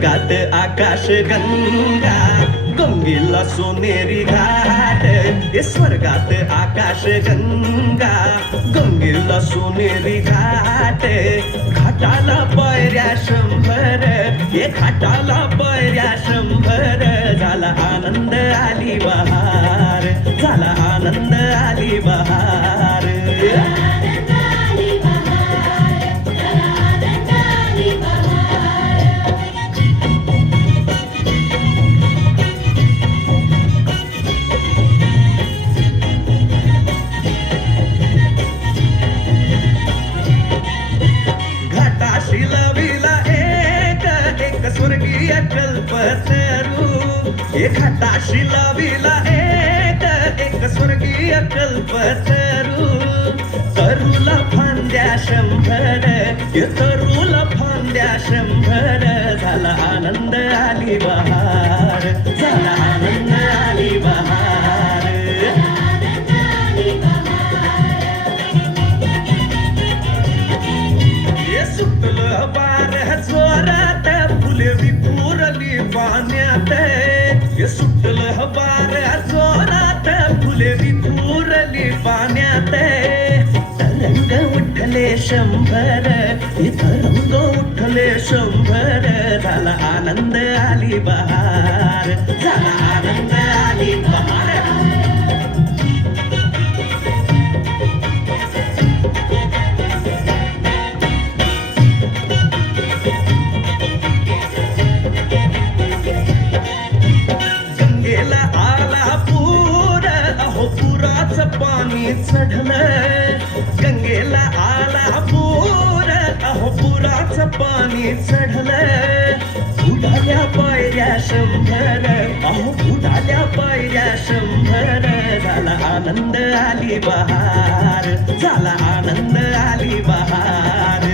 स्वर्गात आकाश गंगा गंगेला सोनेरी घाट स्वर्गात आकाश गंगा गंगेला सोनेरी घाट घाटाला पायऱ्या 100 घाटाला पायऱ्या 100 झाला आनंद आली बहार झाला आनंद आली बहार स्वर्गीय कल्पतरू घाटाशी लाविला एक स्वर्गीय कल्पतरू तरुला फांद्या 100 तरुला फांद्या 100 झाला आनंद आली बहार झाला आनंद आली बहार सुटलं बार जोरात विपुरली पाण्यात सुटलं बार जोरात फुले विपुरली पाण्यात तरंग उठले 100 तरंग उठले 100 झाला आनंद आली बहार झाला आनंद आली बहार पाणी चढलं गंगेला आला पूर पुराचं पाणी चढलं उडाल्या पायऱ्या 100 उडाल्या पायऱ्या 100 झाला आनंद आली बहार झाला आनंद आली बहार